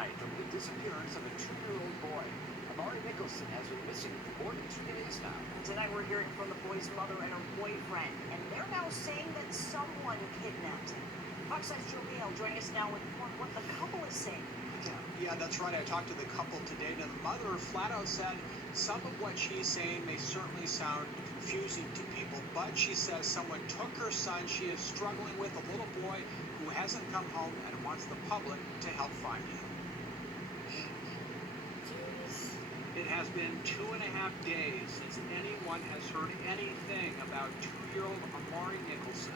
tonight from the disappearance of a 2-year-old boy. Amari Nicholson has been missing for more than 2 days now. Tonight we're hearing from the boy's mother and her boyfriend, and they're now saying that someone kidnapped him. Fox 5's Joe Leal joining us now with what the couple is saying. Yeah, that's right. I talked to the couple today, and the mother flat out said some of what she's saying may certainly sound confusing to people, but she says someone took her son. She is struggling with a little boy who hasn't come home and wants the public to help find him. It has been 2.5 days since anyone has heard anything about 2-year-old Amari Nicholson.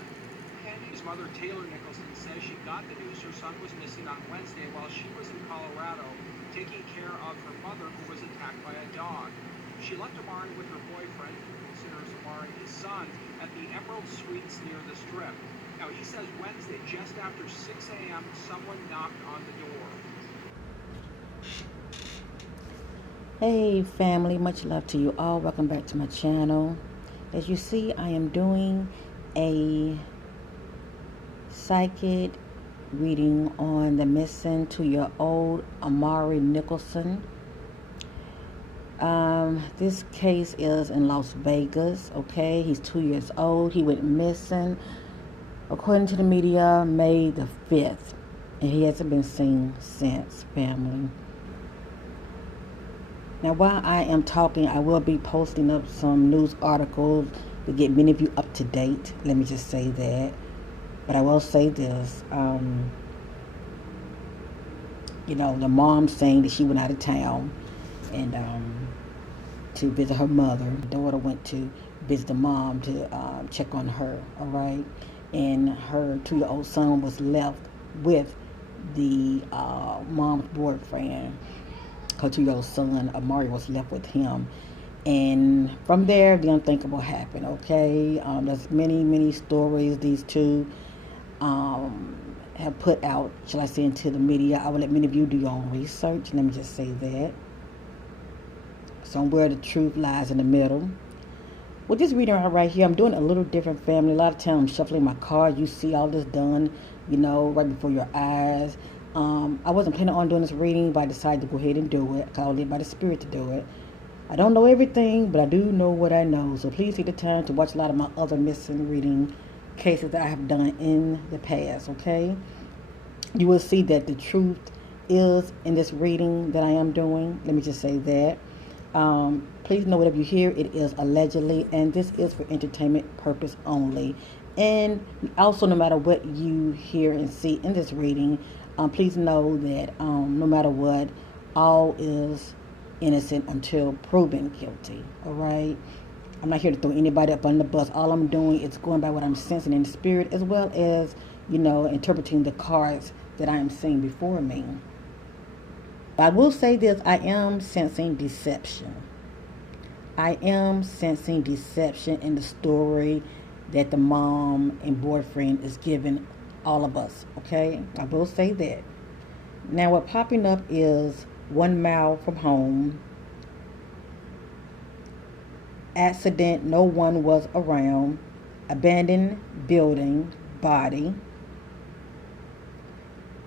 Candy's mother, Taylor Nicholson, says she got the news her son was missing on Wednesday while she was in Colorado taking care of her mother who was attacked by a dog. She left Amari with her boyfriend, who considers Amari his son, at the Emerald Suites near the Strip. Now, he says Wednesday, just after 6 a.m., someone knocked on the door. Hey family, much love to you all. Welcome back to my channel. As you see, I am doing a psychic reading on the missing 2-year-old Amari Nicholson. This case is in Las Vegas, okay? He's 2 years old. He went missing, according to the media, May the 5th. And he hasn't been seen since, family. Now, while I am talking, I will be posting up some news articles to get many of you up to date. Let me just say that. But I will say this. You know, the mom saying that she went out of town and to visit her mother. The daughter went to visit the mom to check on her, all right? And her 2-year-old son was left with the mom's boyfriend. Her 2-year-old son, Amari, was left with him. And from there, the unthinkable happened, okay? There's many stories these two have put out, shall I say, into the media. I will let many of you do your own research. Let me just say that. Somewhere the truth lies in the middle. With this reading right here, I'm doing a little different, family. A lot of times I'm shuffling my cards. You see all this done, you know, right before your eyes. I wasn't planning on doing this reading, but I decided to go ahead and do it. I was led by the Spirit to do it. I don't know everything, but I do know what I know. So please take the time to watch a lot of my other missing reading cases that I have done in the past, okay? You will see that the truth is in this reading that I am doing. Let me just say that. Please know whatever you hear, it is allegedly, and this is for entertainment purpose only. And also, no matter what you hear and see in this reading, please know that no matter what, all is innocent until proven guilty, all right? I'm not here to throw anybody up on the bus. All I'm doing is going by what I'm sensing in the spirit, as well as, you know, interpreting the cards that I am seeing before me. I will say this, I am sensing deception. I am sensing deception in the story that the mom and boyfriend is giving all of us, okay? I will say that. Now, what popping up is 1 mile from home. Accident, no one was around. Abandoned building, body.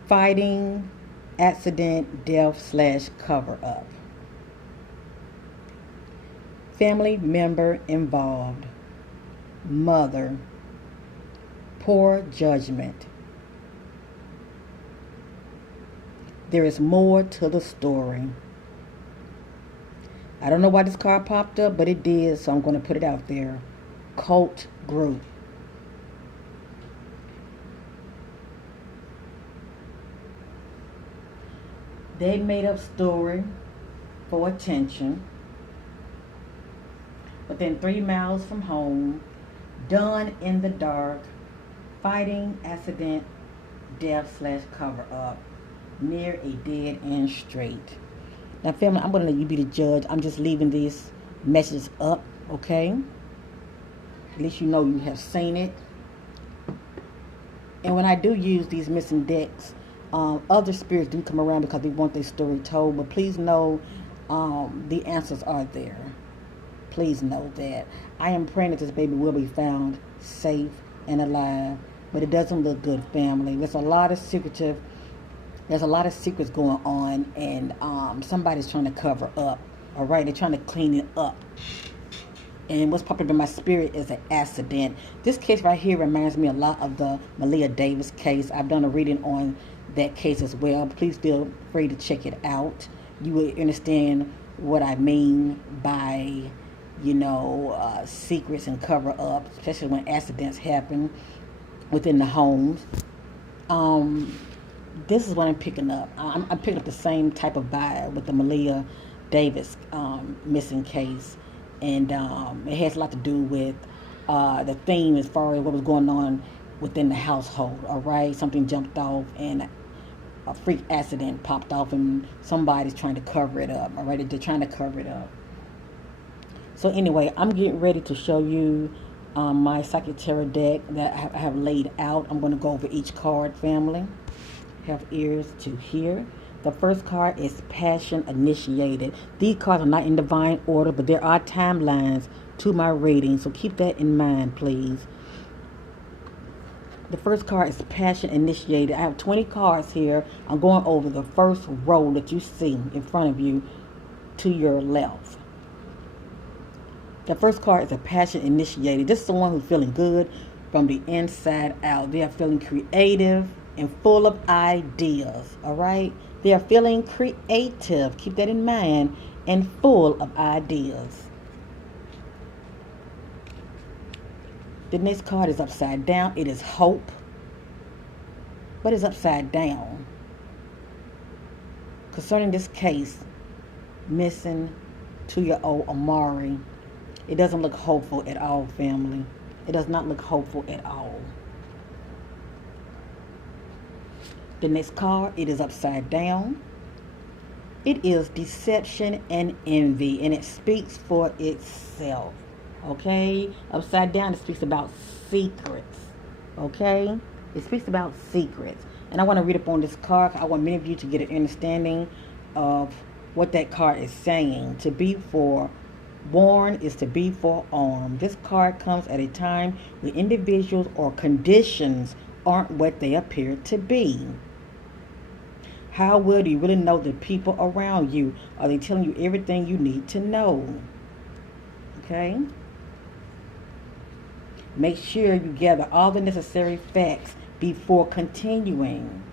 Fighting, accident, death / cover up. Family member involved. Mother. Poor judgment. There is more to the story. I don't know why this card popped up, but it did, so I'm going to put it out there. Cult group. They made up story for attention. Within 3 miles from home, done in the dark, fighting, accident, death / cover up, near a dead end street. Now, family, I'm going to let you be the judge. I'm just leaving these messages up, okay? At least you know you have seen it. And when I do use these missing decks, other spirits do come around because they want their story told. But please know the answers are there. Please know that. I am praying that this baby will be found safe and alive. But it doesn't look good, family. There's a lot of secretive There's a lot of secrets going on, and somebody's trying to cover up. All right, they're trying to clean it up. And what's popping up in my spirit is an accident. This case right here reminds me a lot of the Malia Davis case. I've done a reading on that case as well. Please feel free to check it out. You will understand what I mean by, secrets and cover up, especially when accidents happen within the homes. This is what I'm picking up. I'm picking up the same type of vibe with the Malia Davis missing case. And it has a lot to do with the theme as far as what was going on within the household. All right, something jumped off and a freak accident popped off, and somebody's trying to cover it up. All right, they're trying to cover it up. So anyway, I'm getting ready to show you my psychic tarot deck that I have laid out. I'm going to go over each card, family. Have ears to hear. The first card is Passion Initiated. These cards are not in divine order, but there are timelines to my reading, so keep that in mind, please. The first card is Passion Initiated. I have 20 cards here. I'm going over the first row that you see in front of you to your left. The first card is a Passion Initiated. This is someone who's feeling good from the inside out. They are feeling creative and full of ideas, all right? They are feeling creative, keep that in mind, and full of ideas. The next card is upside down. It is hope, but it's upside down. Concerning this case, missing 2-year-old Amari, it doesn't look hopeful at all, family. It does not look hopeful at all. The next card, it is upside down. It is deception and envy, and it speaks for itself. Okay? Upside down, it speaks about secrets. Okay? It speaks about secrets. And I want to read up on this card. I want many of you to get an understanding of what that card is saying. To be forewarned is to be forearmed. This card comes at a time when individuals or conditions aren't what they appear to be. How well do you really know the people around you? Are they telling you everything you need to know? Okay? Make sure you gather all the necessary facts before continuing.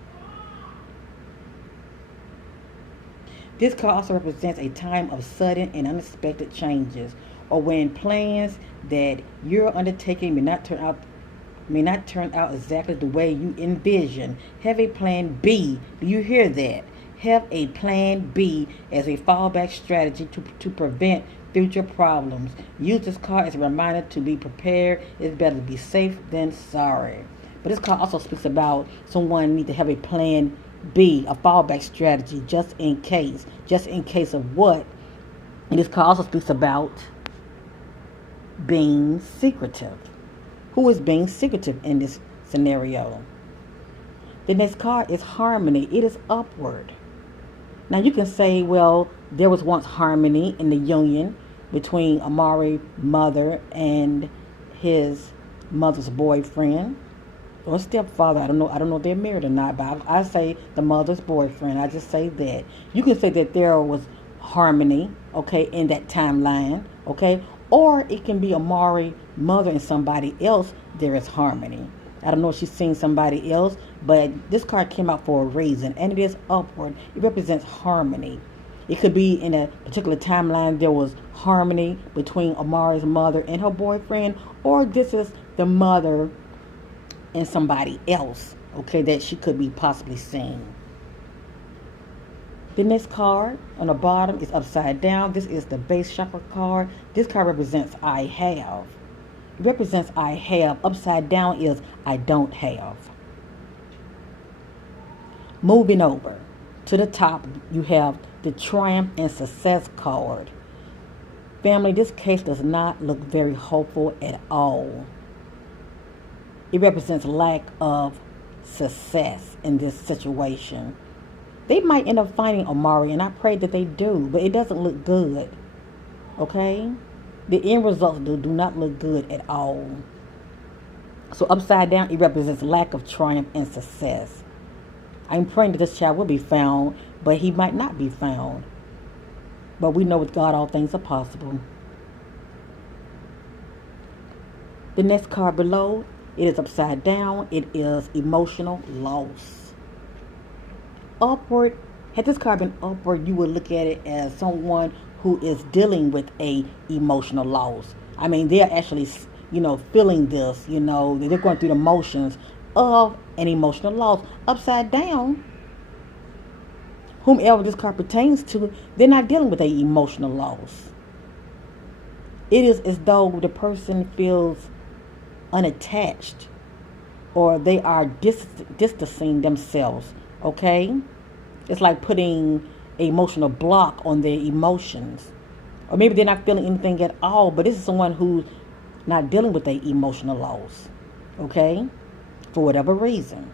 This card also represents a time of sudden and unexpected changes, or when plans that you're undertaking may not turn out exactly the way you envision. Have a plan B. Do you hear that? Have a plan B as a fallback strategy to prevent future problems. Use this card as a reminder to be prepared. It's better to be safe than sorry. But this card also speaks about someone need to have a plan B, a fallback strategy, just in case. Just in case of what? And this card also speaks about being secretive. Who is being secretive in this scenario? The next card is harmony. It is upward. Now you can say, well, there was once harmony in the union between Amari's mother and his mother's boyfriend or stepfather. I don't know if they're married or not, but I say the mother's boyfriend. I just say that. You can say that there was harmony, okay, in that timeline, okay? Or it can be Amari's mother and somebody else. There is harmony. I don't know if she's seen somebody else, but this card came out for a reason, and it is upward. It represents harmony. It could be in a particular timeline there was harmony between Amari's mother and her boyfriend, or this is the mother and somebody else, okay, that she could be possibly seeing. The next card on the bottom is upside down. This is the base chakra card. This card represents I have. It represents I have. Upside down is I don't have. Moving over to the top, you have the Triumph and Success card. Family, this case does not look very hopeful at all. It represents lack of success in this situation. They might end up finding Amari, and I pray that they do, but it doesn't look good. Okay? The end results do not look good at all. So upside down, it represents lack of triumph and success. I'm praying that this child will be found, but he might not be found. But we know with God all things are possible. The next card below, it is upside down. It is emotional loss. Upward, had this card been upward, you would look at it as someone who is dealing with a emotional loss. I mean, they're actually, feeling this, they're going through the motions of an emotional loss. Upside down, whomever this card pertains to, they're not dealing with an emotional loss. It is as though the person feels unattached, or they are distancing themselves, okay? It's like putting an emotional block on their emotions. Or maybe they're not feeling anything at all, but this is someone who's not dealing with an emotional loss, okay? For whatever reason.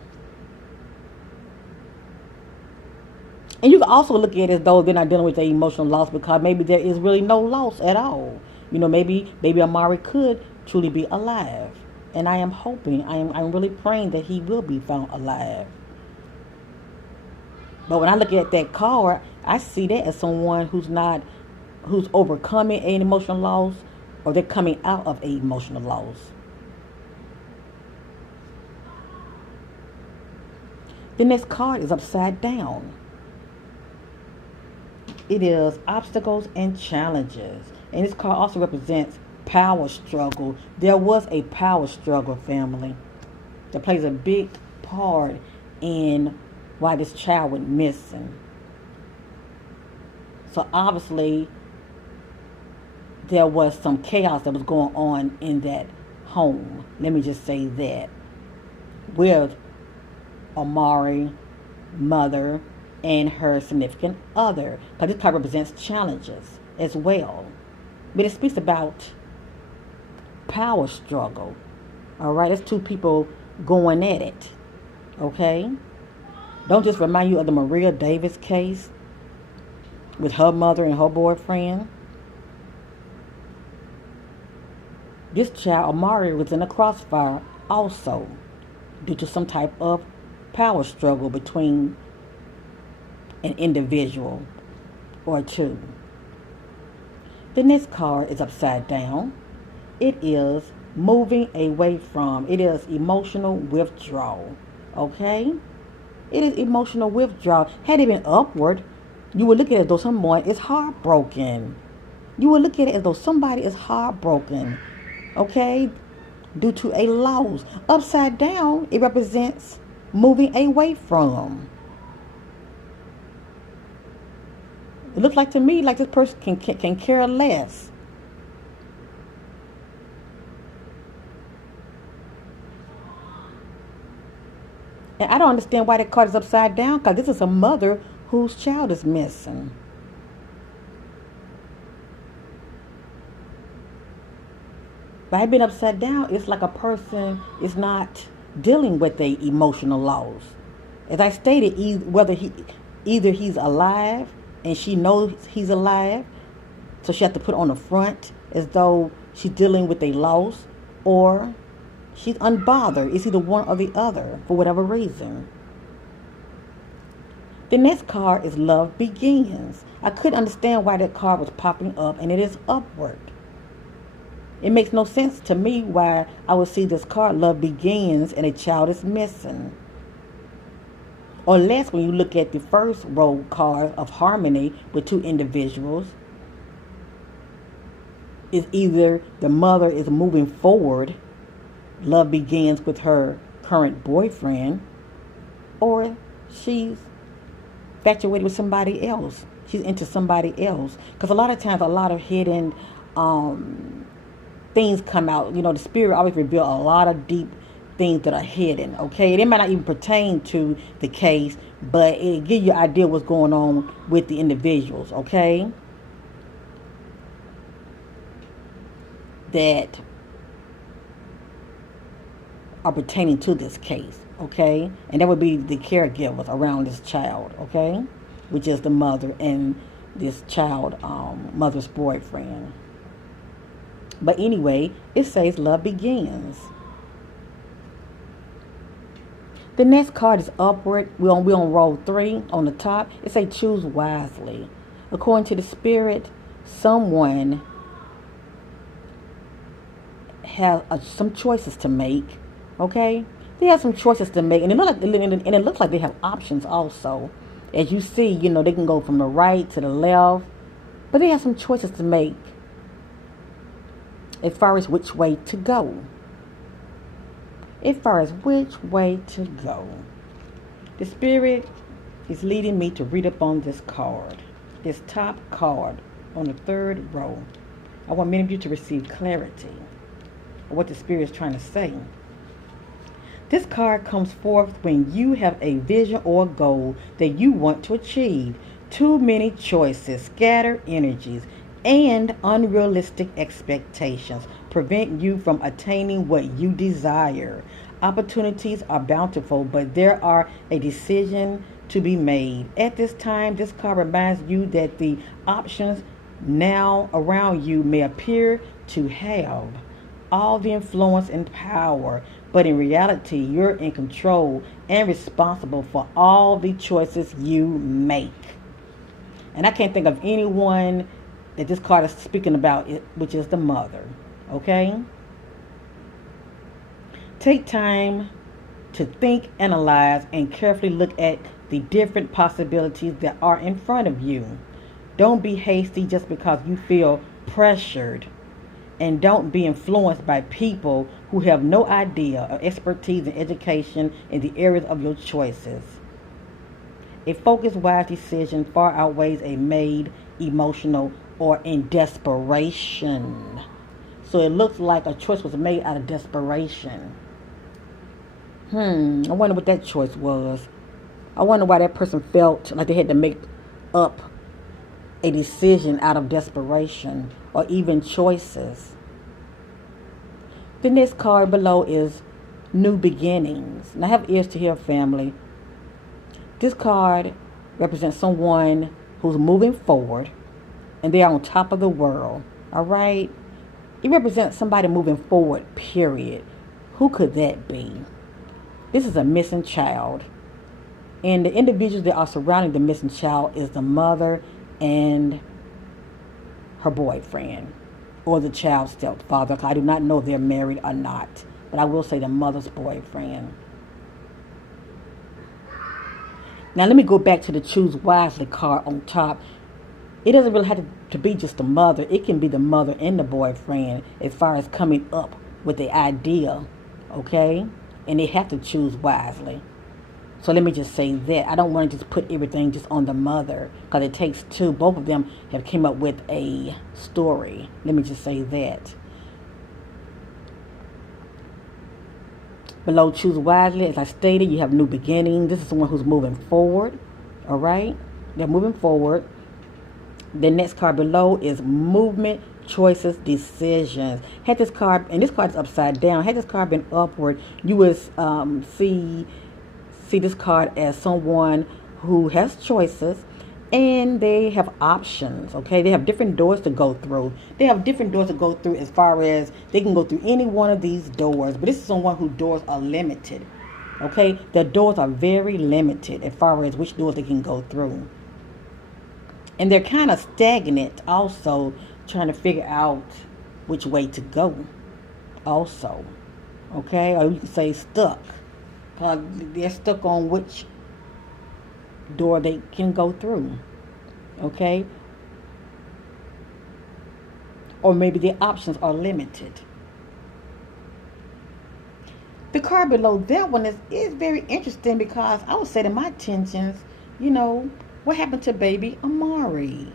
And you can also look at it as though they're not dealing with an emotional loss because maybe there is really no loss at all. Maybe Amari could truly be alive. And I am hoping, I'm really praying that he will be found alive. But when I look at that card, I see that as someone who's overcoming an emotional loss, or they're coming out of an emotional loss. The next card is upside down. It is obstacles and challenges. And this card also represents power struggle. There was a power struggle, family, that plays a big part in why this child went missing. So obviously, there was some chaos that was going on in that home. Let me just say that. With Amari, mother, and her significant other. Because this card represents challenges as well. But it speaks about power struggle. All right, it's two people going at it. Okay? Don't just remind you of the Maria Davis case with her mother and her boyfriend. This child, Amari, was in a crossfire also due to some type of power struggle between an individual or two. The next card is upside down. It is moving away from. It is emotional withdrawal. Okay? It is emotional withdrawal. Had it been upward, you would look at it as though someone is heartbroken. You would look at it as though somebody is heartbroken. Okay? Due to a loss. Upside down, it represents moving away from. It looks like to me like this person can care less. And I don't understand why that card is upside down, because this is a mother whose child is missing. By it being upside down, it's like a person is not dealing with a emotional loss. As I stated, either he's alive and she knows he's alive, so she has to put on the front as though she's dealing with a loss, or she's unbothered. It's either one or the other for whatever reason. The next card is Love Begins. I couldn't understand why that card was popping up, and it is upward. It makes no sense to me why I would see this card, Love Begins, and a child is missing. Or less when you look at the first row card of harmony with two individuals. It's either the mother is moving forward, love begins with her current boyfriend, or she's infatuated with somebody else. She's into somebody else. Because a lot of times, a lot of hidden things come out. The spirit always reveals a lot of deep things that are hidden, okay? They might not even pertain to the case, but it gives you an idea what's going on with the individuals, okay? That are pertaining to this case, okay? And that would be the caregivers around this child, okay? Which is the mother and this child, mother's boyfriend. But anyway, it says love begins. The next card is upward. We on row 3 on the top. It say choose wisely. According to the spirit, someone has some choices to make. Okay, they have some choices to make, and it looks like they have options also. As you see, they can go from the right to the left, but they have some choices to make as far as which way to go. As far as which way to go. The spirit is leading me to read up on this card. This top card on the 3rd row. I want many of you to receive clarity of what the spirit is trying to say. This card comes forth when you have a vision or goal that you want to achieve. Too many choices, scattered energies, and unrealistic expectations prevent you from attaining what you desire. Opportunities are bountiful, but there are a decision to be made. At this time, this card reminds you that the options now around you may appear to have all the influence and power, but in reality, you're in control and responsible for all the choices you make. And I can't think of anyone that this card is speaking about, which is the mother. Okay? Take time to think, analyze, and carefully look at the different possibilities that are in front of you. Don't be hasty just because you feel pressured. And don't be influenced by people who have no idea or expertise in education in the areas of your choices. A focused, wise decision far outweighs a made emotional or in desperation. So it looks like a choice was made out of desperation. I wonder what that choice was. I wonder why that person felt like they had to make up a decision out of desperation or even choices. The next card below is new beginnings. Now have ears to hear, family. This card represents someone who's moving forward and they're on top of the world. All right? It represents somebody moving forward, period. Who could that be? This is a missing child. And the individuals that are surrounding the missing child is the mother and her boyfriend, or the child's stepfather. I do not know if they're married or not, but I will say the mother's boyfriend. Now let me go back to the choose wisely card on top. It doesn't really have to be just the mother. It can be the mother and the boyfriend as far as coming up with the idea, okay? And they have to choose wisely. So let me just say that. I don't want to just put everything just on the mother, because it takes two. Both of them have came up with a story. Let me just say that. Below choose wisely, as I stated, you have new beginning. This is someone who's moving forward. All right? They're moving forward. The next card below is movement, choices, decisions. Had this card, and this card is upside down. Had this card been upward, you would see this card as someone who has choices and they have options. Okay, they have different doors to go through. They have different doors to go through as far as they can go through any one of these doors. But this is someone whose doors are limited. Okay, the doors are very limited as far as which doors they can go through. And they're kind of stagnant also, trying to figure out which way to go also. Okay, or you can say stuck. They're stuck on which door they can go through. Okay? Or maybe their options are limited. The card below that one is very interesting, because I would say to my intentions, what happened to baby Amari?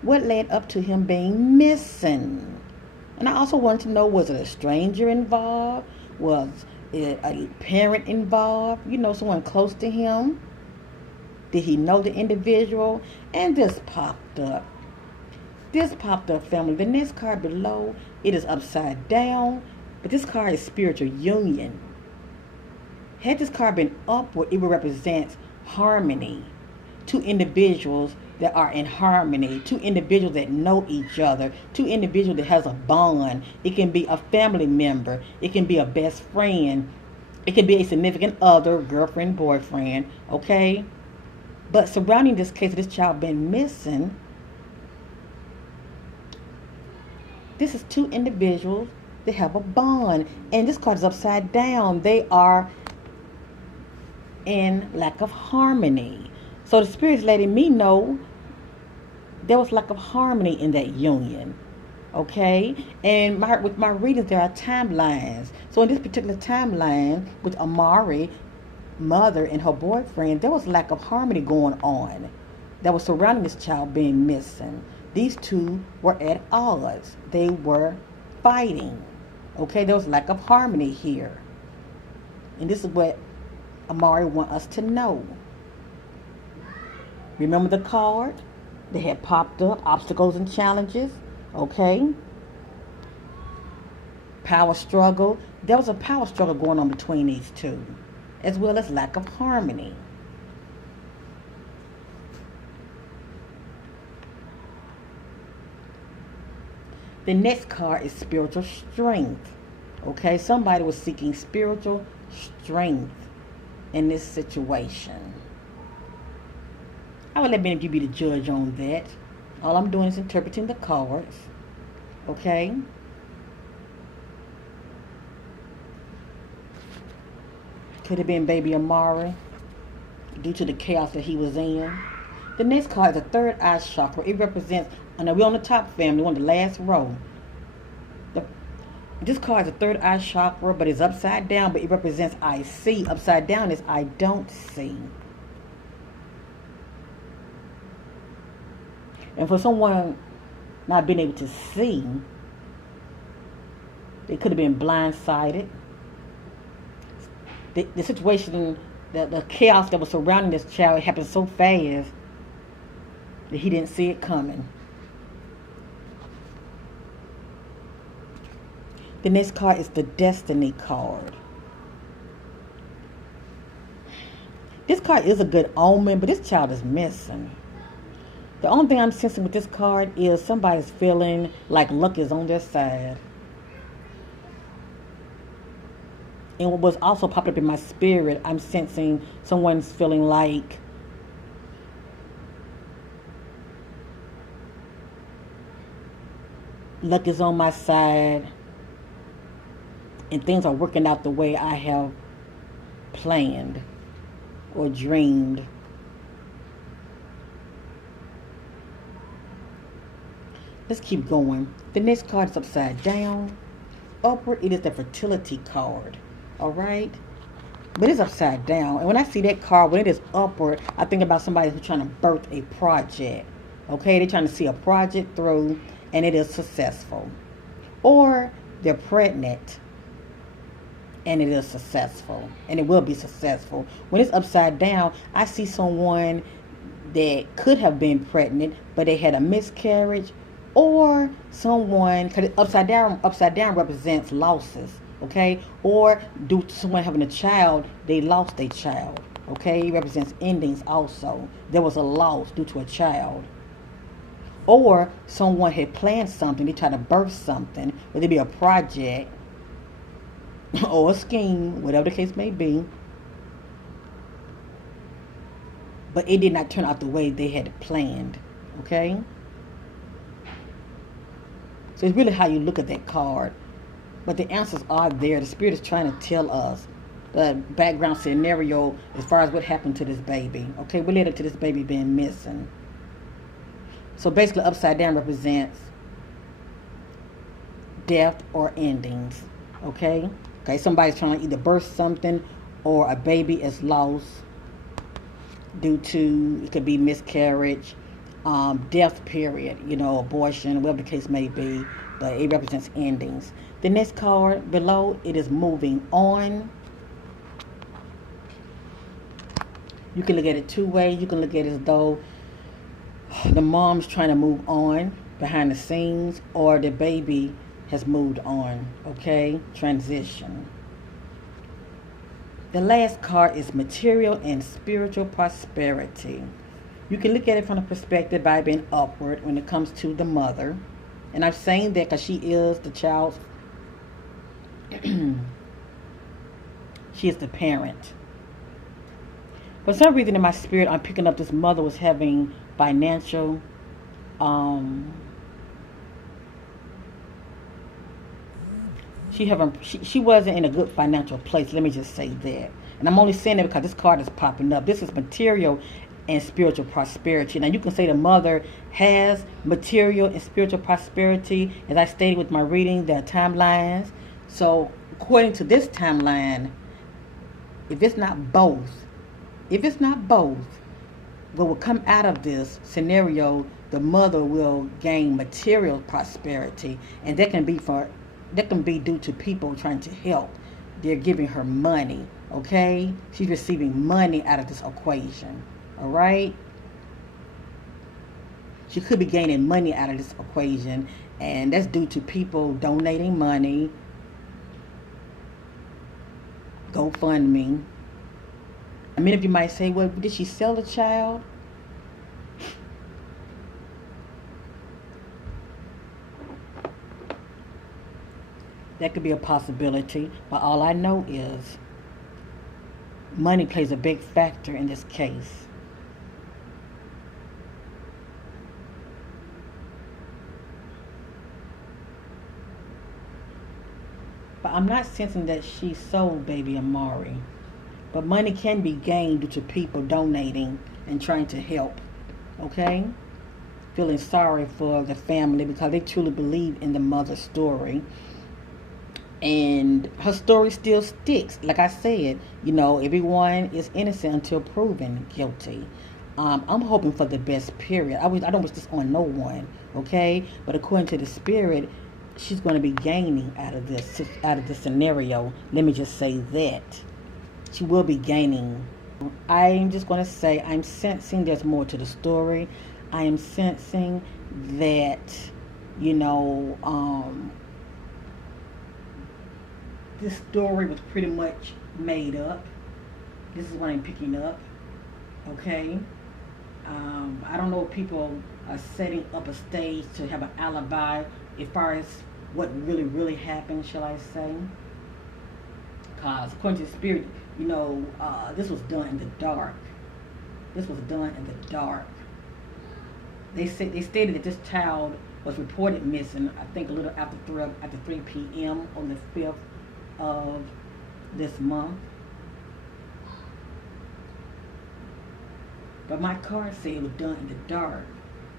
What led up to him being missing? And I also wanted to know, was it a stranger involved? Was a parent involved, someone close to him? Did he know the individual? And this popped up, family. The next card below, it is upside down, but this card is spiritual union. Had this card been upward, it would represent harmony. Two individuals that are in harmony, two individuals that know each other, two individuals that has a bond. It can be a family member, it can be a best friend, It can be a significant other, girlfriend, boyfriend, okay? But surrounding this case of this child being missing, this is two individuals that have a bond. And this card is upside down. They are in lack of harmony. So the spirit's letting me know there was lack of harmony in that union. Okay? And with my readings, there are timelines. So in this particular timeline, with Amari, mother, and her boyfriend, there was lack of harmony going on that was surrounding this child being missing. These two were at odds. They were fighting. Okay? There was lack of harmony here. And this is what Amari wants us to know. Remember the card? They had popped up, obstacles and challenges. Okay? Power struggle. There was a power struggle going on between these two, as well as lack of harmony. The next card is spiritual strength. Okay? Somebody was seeking spiritual strength in this situation. I will let many of you be the judge on that. All I'm doing is interpreting the cards. Okay? Could have been baby Amari due to the chaos that he was in. The next card is the third eye chakra. It represents, and we're on the top family, on the last row. This card is the third eye chakra, but it's upside down, but it represents I see. Upside down is I don't see. And for someone not being able to see, they could have been blindsided. The situation, the chaos that was surrounding this child happened so fast that he didn't see it coming. The next card is the Destiny card. This card is a good omen, but this child is missing. The only thing I'm sensing with this card is somebody's feeling like luck is on their side. And what was also popped up in my spirit, I'm sensing someone's feeling like luck is on my side and things are working out the way I have planned or dreamed. Let's keep going. The next card is upside down. Upward, it is the fertility card. Alright? But it's upside down. And when I see that card, when it is upward, I think about somebody who's trying to birth a project. Okay? They're trying to see a project through and it is successful. Or they're pregnant and it is successful. And it will be successful. When it's upside down, I see someone that could have been pregnant, but they had a miscarriage. Or someone, because upside down represents losses, okay? Or due to someone having a child, they lost a child, okay? It represents endings also. There was a loss due to a child. Or someone had planned something, they tried to birth something, whether it be a project or a scheme, whatever the case may be. But it did not turn out the way they had planned, okay? So it's really how you look at that card. But the answers are there. The Spirit is trying to tell us the background scenario as far as what happened to this baby. Okay, we led up to this baby being missing. So basically upside down represents death or endings. Okay? Okay, somebody's trying to either birth something or a baby is lost due to, it could be miscarriage, death period, abortion, whatever the case may be, but it represents endings. The next card below, it is moving on. You can look at it two ways. You can look at it as though the mom's trying to move on behind the scenes, or the baby has moved on, okay? Transition. The last card is material and spiritual prosperity. You can look at it from the perspective by being upward when it comes to the mother. And I'm saying that because she is the child's She is the parent. For some reason in my spirit, I'm picking up this mother was having financial she wasn't in a good financial place. Let me just say that. And I'm only saying that because this card is popping up. This is material and spiritual prosperity. Now you can say the mother has material and spiritual prosperity. As I stated with my reading, there are timelines. So according to this timeline, if it's not both, what will come out of this scenario, the mother will gain material prosperity, and that can be due to people trying to help. They're giving her money, okay? She's receiving money out of this equation, all right? She could be gaining money out of this equation, and that's due to people donating money, GoFundMe. Many of you might say, well, did she sell the child? That could be a possibility, but all I know is money plays a big factor in this case. But I'm not sensing that she sold baby Amari. But money can be gained due to people donating and trying to help, okay? Feeling sorry for the family because they truly believe in the mother's story. And her story still sticks. Like I said, everyone is innocent until proven guilty. I'm hoping for the best, period. I don't wish this on no one, okay? But according to the spirit, she's going to be gaining out of this scenario. Let me just say that. She will be gaining. I'm just going to say I'm sensing there's more to the story. I am sensing that, this story was pretty much made up. This is what I'm picking up. Okay? I don't know if people are setting up a stage to have an alibi as far as what really, really happened, shall I say. Because according to the spirit, this was done in the dark. They stated that this child was reported missing, I think a little after 3 p.m. on the 5th of this month. But my card said it was done in the dark.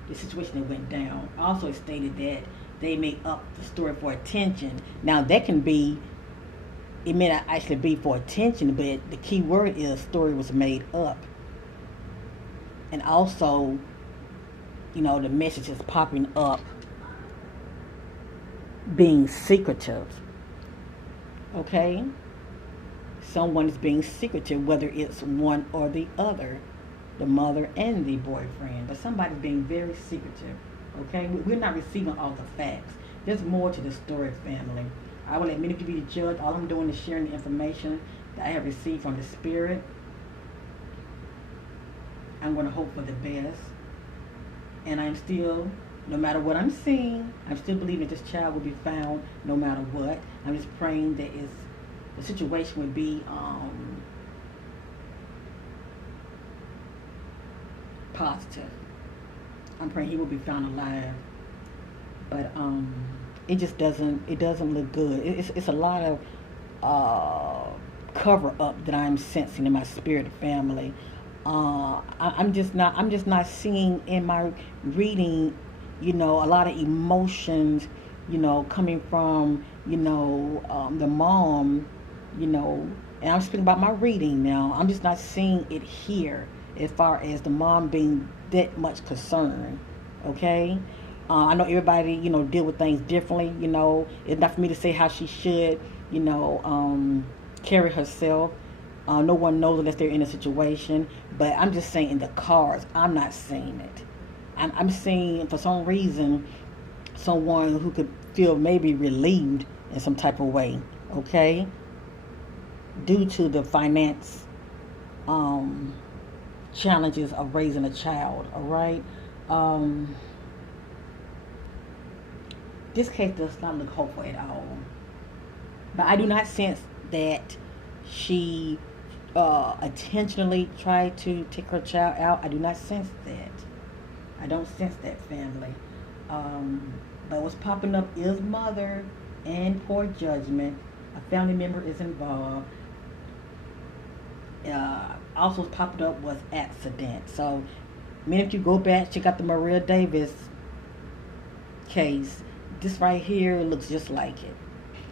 The situation that went down. Also it stated that they made up the story for attention. Now that can be, it may not actually be for attention, but the key word is story was made up. And also, the message is popping up being secretive. Okay? Someone is being secretive, whether it's one or the other, the mother and the boyfriend. But somebody's being very secretive. Okay? We're not receiving all the facts. There's more to the story, family. I will let many of you be the judge. All I'm doing is sharing the information that I have received from the spirit. I'm going to hope for the best. And I'm still, no matter what I'm seeing, I'm still believing that this child will be found no matter what. I'm just praying that the situation would be positive. I'm praying he will be found alive. But it just doesn't look good. It's a lot of cover up that I'm sensing in my spirit family. I'm just not seeing in my reading, a lot of emotions, coming from, the mom, and I'm speaking about my reading now. I'm just not seeing it here as far as the mom being that much concerned. Okay? I know everybody, deal with things differently. It's not for me to say how she should, carry herself. No one knows unless they're in a situation. But I'm just saying in the cards, I'm not seeing it. I'm seeing, for some reason, someone who could feel maybe relieved in some type of way. Okay? Due to the finance challenges of raising a child. All right? This case does not look hopeful at all. But I do not sense that she intentionally tried to take her child out. I do not sense that. I don't sense that, family. But what's popping up is mother and poor judgment. A family member is involved. Also what's popping up was accident. So, if you go back, check out the Maria Davis case. This right here looks just like it.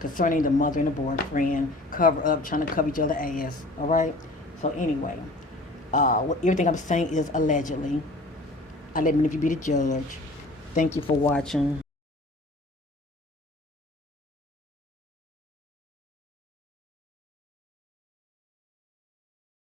Concerning the mother and the boyfriend, cover up, trying to cover each other's ass. Alright? So anyway, everything I'm saying is allegedly. I let me know if you be the judge. Thank you for watching.